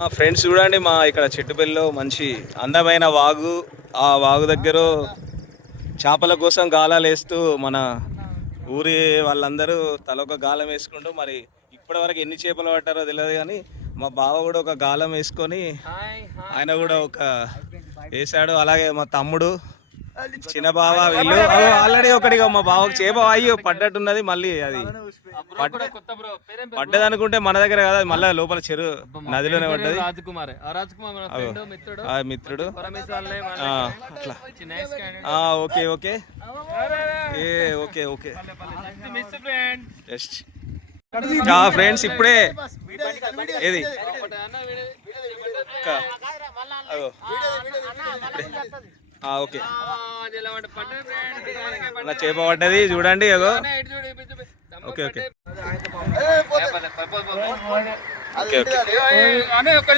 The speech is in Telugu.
మా ఫ్రెండ్స్ చూడండి, మా ఇక్కడ చెట్టుపల్లిలో మంచి అందమైన వాగు. ఆ వాగు దగ్గర చేపల కోసం గాలాలు వేస్తూ మన ఊరి వాళ్ళందరూ తలొక గాలం వేసుకుంటూ, మరి ఇప్పటివరకు ఎన్ని చేపలు పట్టారో తెలియదు కానీ మా బావ కూడా ఒక గాలం వేసుకొని ఆయన కూడా ఒక వేసాడు. అలాగే మా తమ్ముడు, చిన్న బావ, వీళ్ళు ఆల్రెడీ ఒకటిగా మా బావకు చేప అయ్యో పడ్డట్టున్నది. మళ్ళీ అది పడ్డది అనుకుంటే మన దగ్గర కదా, మళ్ళీ లోపల చెరువు నదిలోనే పడ్డది. మిత్రుడు అట్లా. Okay okay okay okay just friends ఇప్పుడే ఏది ఓకే నా చేప పడ్డది చూడండి. ఏదో ఓకే ఓకే ఓకే ఓకే